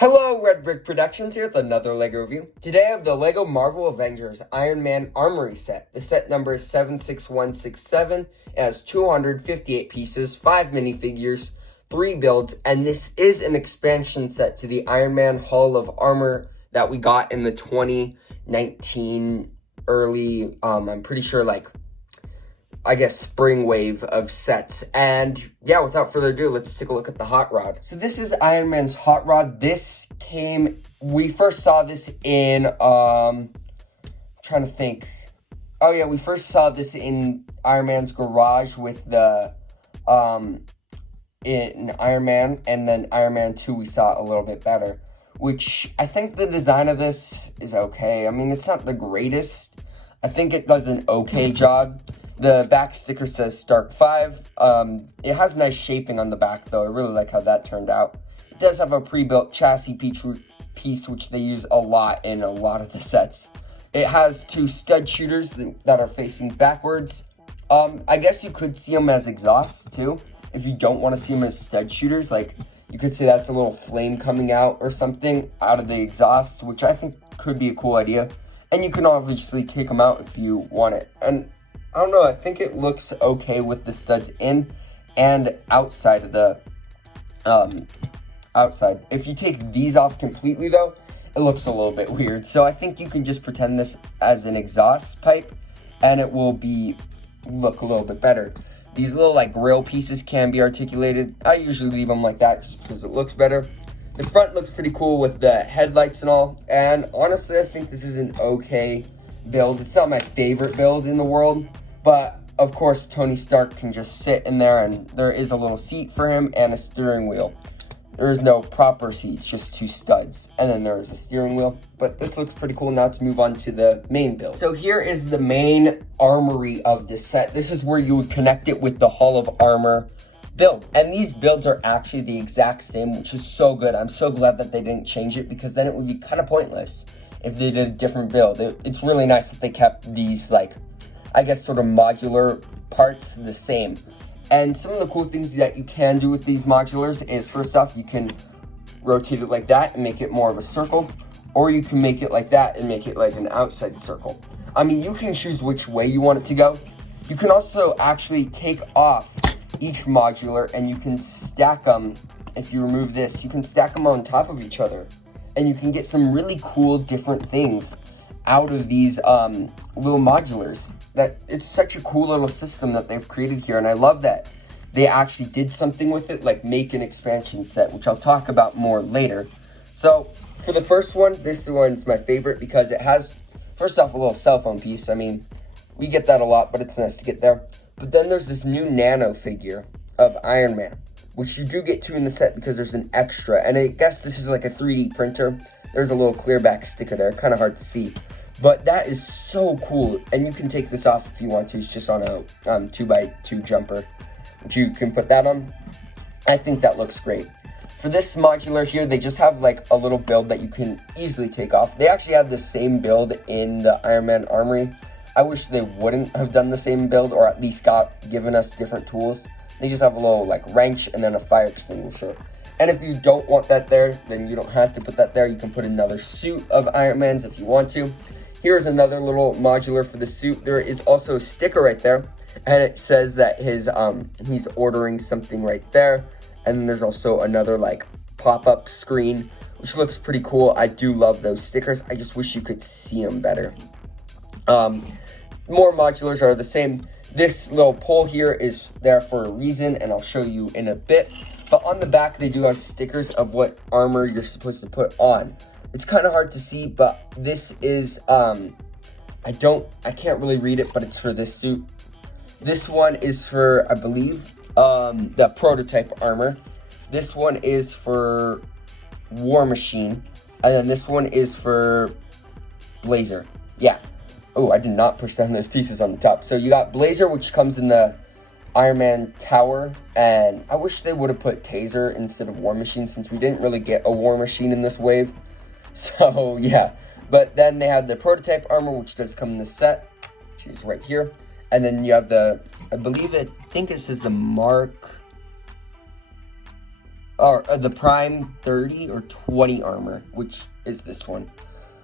Hello, Red Brick Productions here with another LEGO review. Today I have the LEGO Marvel Avengers Iron Man Armory set. The set number is 76167. It has 258 pieces, 5 minifigures, 3 builds, and this is an expansion set to the Iron Man Hall of Armor that we got in the 2019 early, I'm pretty sure spring wave of sets. And yeah, without further ado, let's take a look at the hot rod. So this is Iron Man's hot rod. We first saw this in, trying to think. Oh yeah, we first saw this in Iron Man's garage with the, in Iron Man, and then Iron Man 2 we saw a little bit better, which I think the design of this is okay. I mean, it's not the greatest. I think it does an okay job. The back sticker says Stark 5. It has nice shaping on the back, though. I really like how that turned out. It does have a pre-built chassis piece, which they use a lot in a lot of the sets. It has 2 stud shooters that are facing backwards. I guess you could see them as exhausts, too. If you don't want to see them as stud shooters, like, you could say that's a little flame coming out or something out of the exhaust, which I think could be a cool idea. And you can obviously take them out if you want it. And I don't know, I think it looks okay with the studs in and outside of the, outside. If you take these off completely, though, it looks a little bit weird. So I think you can just pretend this as an exhaust pipe, and it will look a little bit better. These little, grill pieces can be articulated. I usually leave them like that just because it looks better. The front looks pretty cool with the headlights and all, and honestly, I think this is an okay build. It's not my favorite build in the world, but of course Tony Stark can just sit in there, and there is a little seat for him and a steering wheel. There is no proper seats, just 2 studs, and then there is a steering wheel. But this looks pretty cool. Now to move on to the main build. So here is the main armory of this set. This is where you would connect it with the Hall of Armor build, and these builds are actually the exact same, which is so good. I'm so glad that they didn't change it, because then it would be kind of pointless if they did a different build. It's really nice that they kept these, sort of modular parts the same. And some of the cool things that you can do with these modulars is, first off, you can rotate it like that and make it more of a circle, or you can make it like that and make it like an outside circle. I mean, you can choose which way you want it to go. You can also actually take off each modular, and you can stack them. If you remove this, you can stack them on top of each other, and you can get some really cool different things out of these little modulars. That it's such a cool little system that they've created here, and I love that they actually did something with it, like make an expansion set, which I'll talk about more later. So for the first one, this one's my favorite because it has, first off, a little cell phone piece. I mean, we get that a lot, but it's nice to get there. But then there's this new nano figure of Iron Man, which you do get 2 in the set because there's an extra. And I guess this is like a 3D printer. There's a little clear back sticker there, kind of hard to see. But that is so cool, and you can take this off if you want to. It's just on a 2x2 jumper, which you can put that on. I think that looks great. For this modular here, they just have a little build that you can easily take off. They actually have the same build in the Iron Man Armory. I wish they wouldn't have done the same build, or at least given us different tools. They just have a little wrench and then a fire extinguisher. And if you don't want that there, then you don't have to put that there. You can put another suit of Iron Man's if you want to. Here's another little modular for the suit. There is also a sticker right there, and it says that he's ordering something right there. And then there's also another pop-up screen, which looks pretty cool. I do love those stickers. I just wish you could see them better. More modulars are the same. This little pole here is there for a reason, and I'll show you in a bit. But on the back, they do have stickers of what armor you're supposed to put on. It's kind of hard to see, but this is, I can't really read it, but it's for this suit. This one is for, I believe, the prototype armor. This one is for War Machine, and then this one is for Blazer. Yeah. Oh, I did not push down those pieces on the top. So you got Blazer, which comes in the Iron Man Tower, and I wish they would have put Taser instead of War Machine, since we didn't really get a War Machine in this wave. So yeah, but then they have the prototype armor, which does come in the set, which is right here. And then you have the, I think it says the Mark or the Prime 30 or 20 armor, which is this one.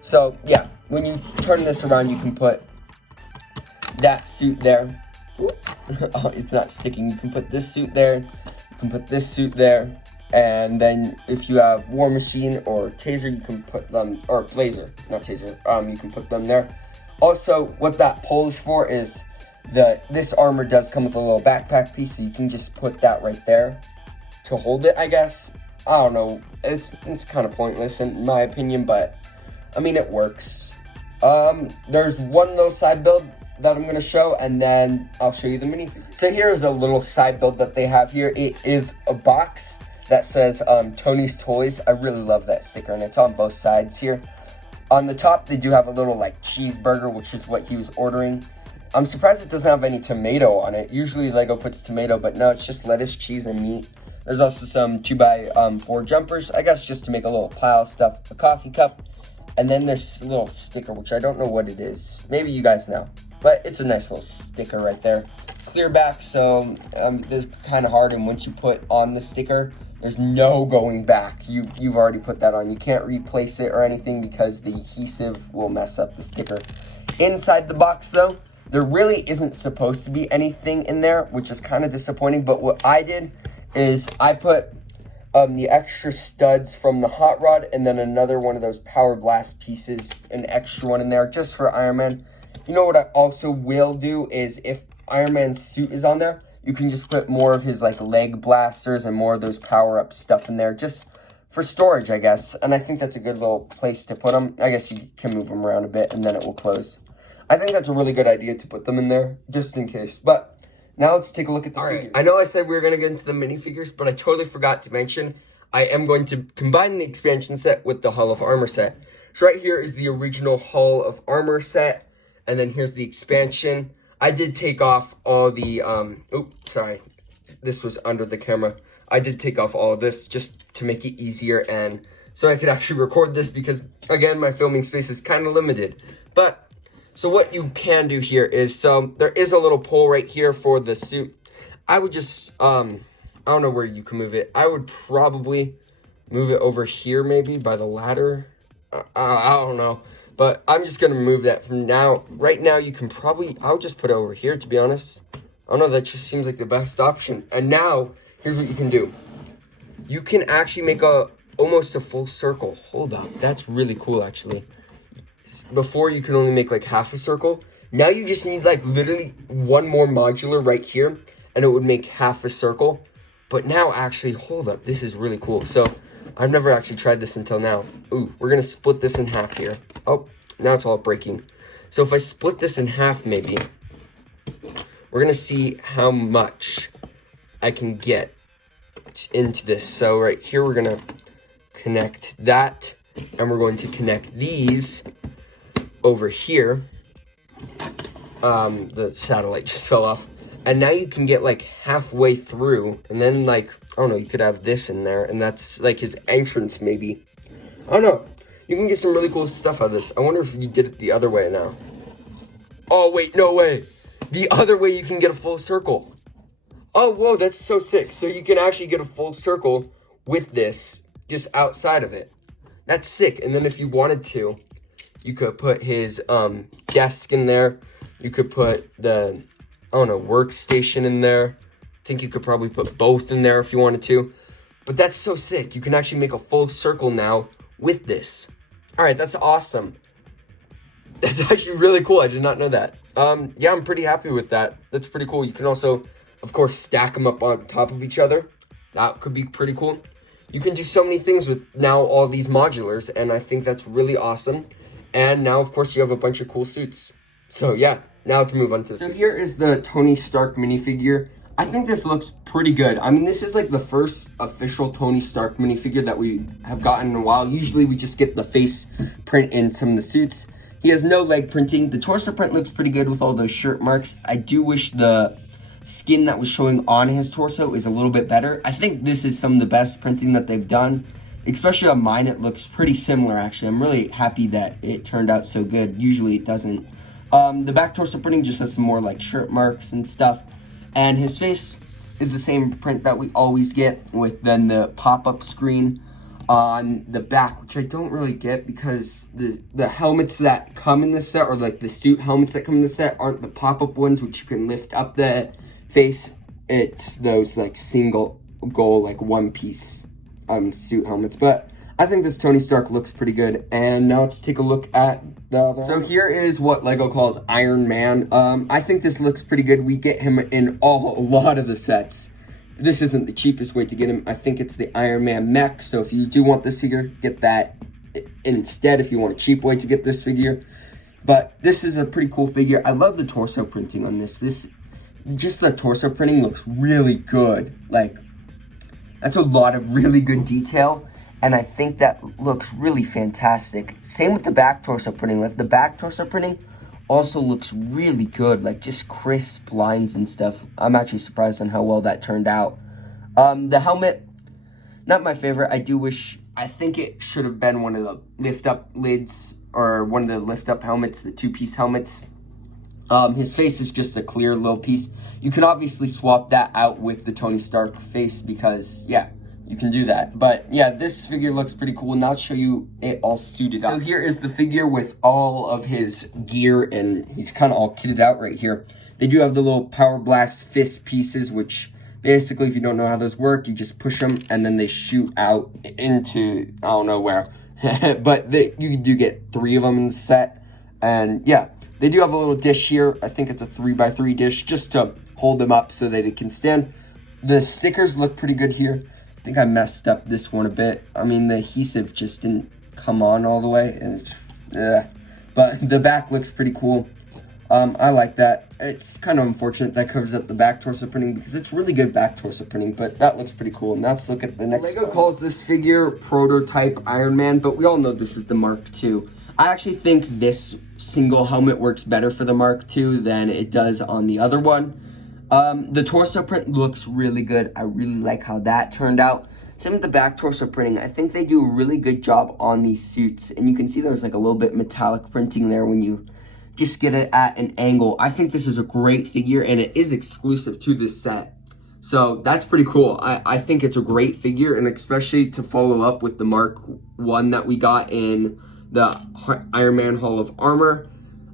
So yeah, when you turn this around, you can put that suit there. Oh, it's not sticking. You can put this suit there. You can put this suit there. And then if you have War Machine or Taser, you can put them, or Laser, not Taser, you can put them there. Also, what that pole is for is this armor does come with a little backpack piece, so you can just put that right there to hold it, I guess. I don't know. It's kind of pointless in my opinion, but I mean, it works. There's one little side build that I'm going to show, and then I'll show you the minifigure. So here's a little side build that they have here. It is a box that says Tony's Toys. I really love that sticker, and it's on both sides here. On the top, they do have a little like cheeseburger, which is what he was ordering. I'm surprised it doesn't have any tomato on it. Usually Lego puts tomato, but no, it's just lettuce, cheese, and meat. There's also some 2x4 jumpers, I guess just to make a little pile of stuff, a coffee cup, and then this little sticker, which I don't know what it is. Maybe you guys know, but it's a nice little sticker right there. Clear back, so this is kind of hard, and once you put on the sticker, there's no going back. You've already put that on. You can't replace it or anything because the adhesive will mess up the sticker. Inside the box, though, there really isn't supposed to be anything in there, which is kind of disappointing. But what I did is I put the extra studs from the hot rod and then another one of those power blast pieces, an extra one in there just for Iron Man. You know what I also will do is if Iron Man's suit is on there, you can just put more of his like leg blasters and more of those power-up stuff in there just for storage, I guess. And I think that's a good little place to put them. I guess you can move them around a bit and then it will close. I think that's a really good idea to put them in there just in case. But now let's take a look at the figures. I know I said we were going to get into the minifigures, but I totally forgot to mention I am going to combine the expansion set with the Hall of Armor set. So right here is the original Hall of Armor set, and then here's the expansion. I did take off all the, oops, sorry, this was under the camera. I did take off all of this just to make it easier and so I could actually record this because, again, my filming space is kind of limited. But, so what you can do here is, so there is a little pole right here for the suit. I would just, I don't know where you can move it. I would probably move it over here maybe by the ladder. I don't know. But I'm just going to move that from now. Right now, you can probably, I'll just put it over here, to be honest. I don't know, that just seems like the best option. And now, here's what you can do. You can actually make almost a full circle. Hold up, that's really cool, actually. Before, you can only make like half a circle. Now, you just need like literally one more modular right here, and it would make half a circle. But now, actually, hold up, this is really cool. So, I've never actually tried this until now. Ooh, we're going to split this in half here. Oh, now it's all breaking. So if I split this in half maybe, we're going to see how much I can get into this. So right here we're going to connect that, and we're going to connect these over here. The satellite just fell off. And now you can get like halfway through, and then like, I don't know, you could have this in there, and that's like his entrance maybe. I don't know. You can get some really cool stuff out of this. I wonder if you did it the other way now. Oh, wait, no way. The other way you can get a full circle. Oh, whoa, that's so sick. So you can actually get a full circle with this just outside of it. That's sick. And then if you wanted to, you could put his desk in there. You could put the, I don't know, workstation in there. I think you could probably put both in there if you wanted to. But that's so sick. You can actually make a full circle now with this. All right, that's awesome. That's actually really cool. I did not know that. Yeah, I'm pretty happy with that. That's pretty cool. You can also, of course, stack them up on top of each other. That could be pretty cool. You can do so many things with now all these modulars, and I think that's really awesome. And now, of course, you have a bunch of cool suits. So, yeah, now to move on to... So here is the Tony Stark minifigure. I think this looks pretty good. I mean, this is like the first official Tony Stark minifigure that we have gotten in a while. Usually we just get the face print in some of the suits. He has no leg printing. The torso print looks pretty good with all those shirt marks. I do wish the skin that was showing on his torso is a little bit better. I think this is some of the best printing that they've done. Especially on mine, it looks pretty similar, actually. I'm really happy that it turned out so good. Usually it doesn't. The back torso printing just has some more like shirt marks and stuff. And his face, is the same print that we always get, with then the pop-up screen on the back, which I don't really get because the helmets that come in the set, or like the suit helmets that come in the set, aren't the pop-up ones which you can lift up the face. It's those like single goal, like one piece suit helmets. But I think this Tony Stark looks pretty good. And now let's take a look at the other. So here is what LEGO calls Iron Man. I think this looks pretty good. We get him in a lot of the sets. This isn't the cheapest way to get him. I think it's the Iron Man mech. So if you do want this figure, get that instead if you want a cheap way to get this figure. But this is a pretty cool figure. I love the torso printing on this. Just the torso printing looks really good. Like, that's a lot of really good detail. And I think that looks really fantastic. Same with the back torso printing. Like, the back torso printing also looks really good. Like, just crisp lines and stuff. I'm actually surprised on how well that turned out. The helmet, not my favorite. I think it should have been one of the lift-up lids, or one of the lift-up helmets, the two-piece helmets. His face is just a clear little piece. You can obviously swap that out with the Tony Stark face because, yeah, you can do that. But yeah, this figure looks pretty cool. Now I'll show you it all suited up. So here is the figure with all of his gear, and he's kind of all kitted out right here. They do have the little Power Blast fist pieces, which basically, if you don't know how those work, you just push them and then they shoot out into, I don't know where. But you do get 3 of them in the set. And yeah, they do have a little dish here. I think it's a 3x3 dish just to hold them up so that it can stand. The stickers look pretty good here. I think I messed up this one a bit. I mean, the adhesive just didn't come on all the way, and it's, but the back looks pretty cool. I like that. It's kind of unfortunate that covers up the back torso printing because it's really good back torso printing, but that looks pretty cool. Now let's look at the next one. LEGO calls this figure Prototype Iron Man, but we all know this is the Mark II. I actually think this single helmet works better for the Mark II than it does on the other one. The torso print looks really good. I really like how that turned out. Same with the back torso printing. I think they do a really good job on these suits. And you can see there's like a little bit metallic printing there when you just get it at an angle. I think this is a great figure, and it is exclusive to this set. So that's pretty cool. I think it's a great figure, and especially to follow up with the Mark I that we got in the Iron Man Hall of Armor.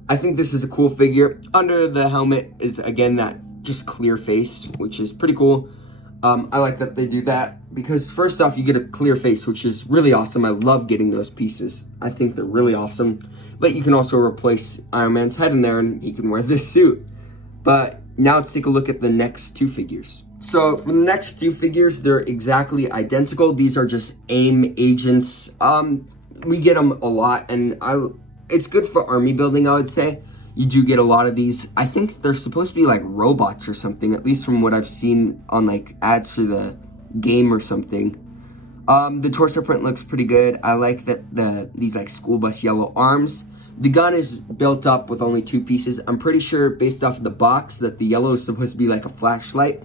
I think this is a cool figure. Under the helmet is, again, that just clear face, which is pretty cool. I like that they do that because first off, you get a clear face, which is really awesome. I love getting those pieces. I think they're really awesome. But you can also replace Iron Man's head in there and he can wear this suit. But now let's take a look at the next 2 figures. So for the next 2 figures, they're exactly identical. These are just AIM agents. We get them a lot, and it's good for army building, I would say. You do get a lot of these. I think they're supposed to be like robots or something, at least from what I've seen on like ads for the game or something. The torso print looks pretty good. I like that these like school bus yellow arms. The gun is built up with only 2 pieces. I'm pretty sure based off of the box that the yellow is supposed to be like a flashlight.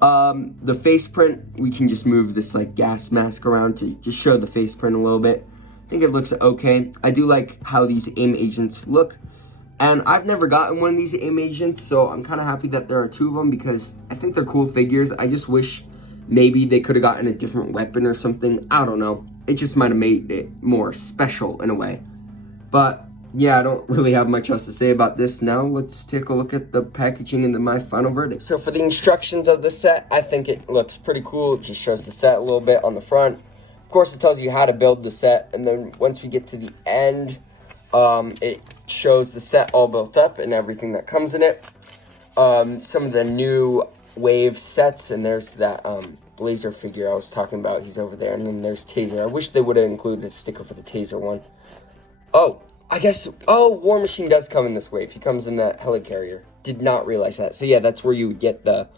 The face print, we can just move this like gas mask around to just show the face print a little bit. I think it looks okay. I do like how these AIM agents look. And I've never gotten one of these AIM agents, so I'm kind of happy that there are 2 of them because I think they're cool figures. I just wish maybe they could have gotten a different weapon or something. I don't know. It just might have made it more special in a way. But yeah, I don't really have much else to say about this. Now let's take a look at the packaging and my final verdict. So for the instructions of the set, I think it looks pretty cool. It just shows the set a little bit on the front. Of course, it tells you how to build the set. And then once we get to the end, it shows the set all built up and everything that comes in it. Some of the new wave sets, and there's that Blazer figure I was talking about. He's over there, and then there's Taser. I wish they would have included a sticker for the Taser one. Oh, I guess, War Machine does come in this wave. He comes in that helicarrier. Did not realize that. So yeah, that's where you would get the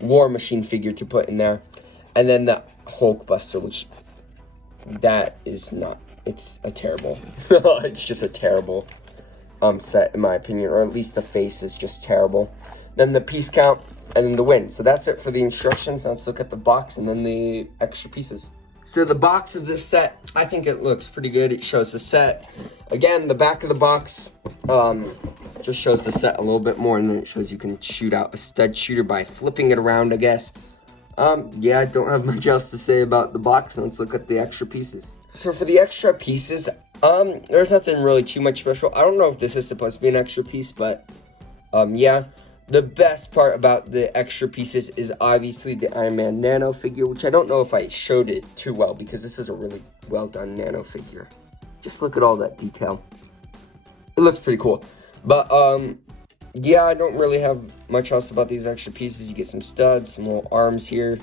War Machine figure to put in there. And then the Hulk Buster, which that is not, it's a terrible, it's just a terrible set in my opinion, or at least the face is just terrible. Then the piece count, and then the win. So that's it for the instructions. Now let's look at the box and then the extra pieces. So the box of this set, I think it looks pretty good. It shows the set. Again, the back of the box just shows the set a little bit more, and then it shows you can shoot out a stud shooter by flipping it around, I guess. Yeah, I don't have much else to say about the box. Let's look at the extra pieces. So for the extra pieces, there's nothing really too much special. I don't know if this is supposed to be an extra piece, but, yeah. The best part about the extra pieces is obviously the Iron Man Nano figure, which I don't know if I showed it too well, because this is a really well done Nano figure. Just look at all that detail. It looks pretty cool. But, yeah, I don't really have much else about these extra pieces. You get some studs, some little arms here.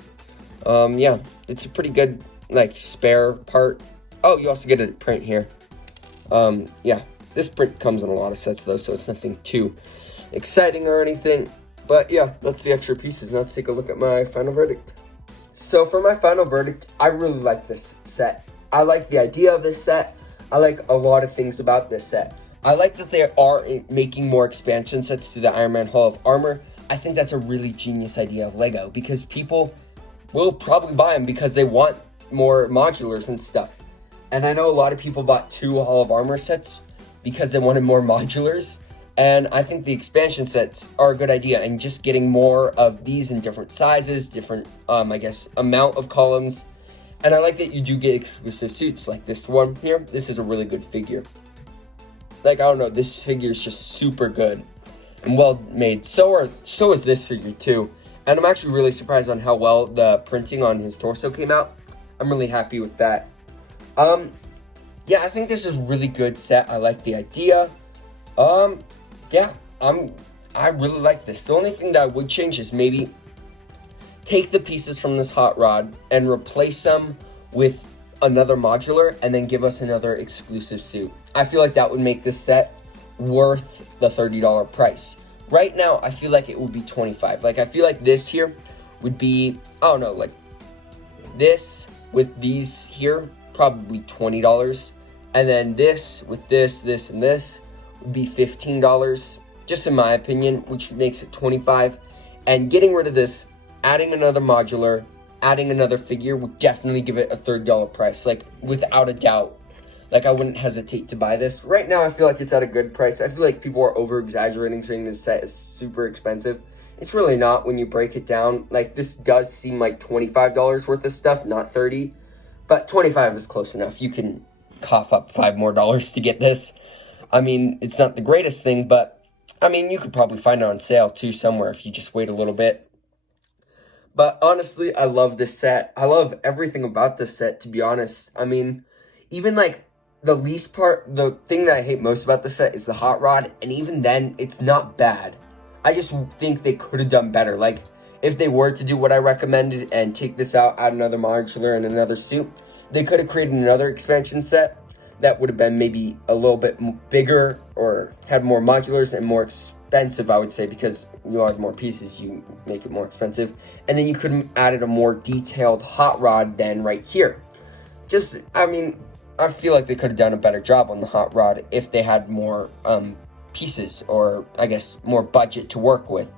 Yeah, it's a pretty good, like, spare part. Oh, you also get a print here. Yeah, this print comes in a lot of sets, though, so it's nothing too exciting or anything. But, yeah, that's the extra pieces. Now let's take a look at my final verdict. So, for my final verdict, I really like this set. I like the idea of this set. I like a lot of things about this set. I like that they are making more expansion sets to the Iron Man Hall of Armor. I think that's a really genius idea of LEGO, because people will probably buy them because they want more modulars and stuff. And I know a lot of people bought 2 Hall of Armor sets because they wanted more modulars. And I think the expansion sets are a good idea, and just getting more of these in different sizes, different, I guess, amount of columns. And I like that you do get exclusive suits like this one here. This is a really good figure. Like, I don't know, this figure is just super good and well made. So is this figure too. And I'm actually really surprised on how well the printing on his torso came out. I'm really happy with that. Yeah, I think this is a really good set. I like the idea. Yeah, I really like this. The only thing that I would change is maybe take the pieces from this hot rod and replace them with another modular, and then give us another exclusive suit. I feel like that would make this set worth the $30 price. Right now, I feel like it would be $25. Like, I feel like this here would be, I don't know, like this with these here, probably $20. And then this with this, and this would be $15, just in my opinion, which makes it $25. And getting rid of this, adding another modular, adding another figure would definitely give it a $30 price, like, without a doubt. Like, I wouldn't hesitate to buy this. Right now, I feel like it's at a good price. I feel like people are over-exaggerating, saying this set is super expensive. It's really not when you break it down. Like, this does seem like $25 worth of stuff, not $30. But $25 is close enough. You can cough up $5 more to get this. I mean, it's not the greatest thing, but, I mean, you could probably find it on sale, too, somewhere if you just wait a little bit. But honestly, I love this set. I love everything about this set, to be honest. I mean, even like the thing that I hate most about the set is the hot rod. And even then, it's not bad. I just think they could have done better. Like, if they were to do what I recommended and take this out, add another modular and another suit, they could have created another expansion set that would have been maybe a little bit bigger or had more modulars and more expensive, I would say, because you add more pieces, you make it more expensive. And then you could have added a more detailed hot rod than right here. Just, I mean, I feel like they could have done a better job on the hot rod if they had more pieces, or I guess more budget to work with.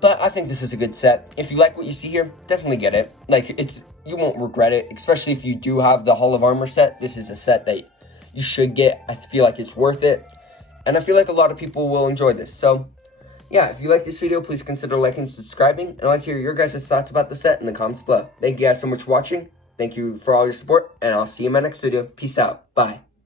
But I think this is a good set. If you like what you see here, definitely get it. Like, you won't regret it, especially if you do have the Hall of Armor set. This is a set that you should get. I feel like it's worth it. And I feel like a lot of people will enjoy this. So, yeah, if you like this video, please consider liking and subscribing. And I'd like to hear your guys' thoughts about the set in the comments below. Thank you guys so much for watching. Thank you for all your support. And I'll see you in my next video. Peace out. Bye.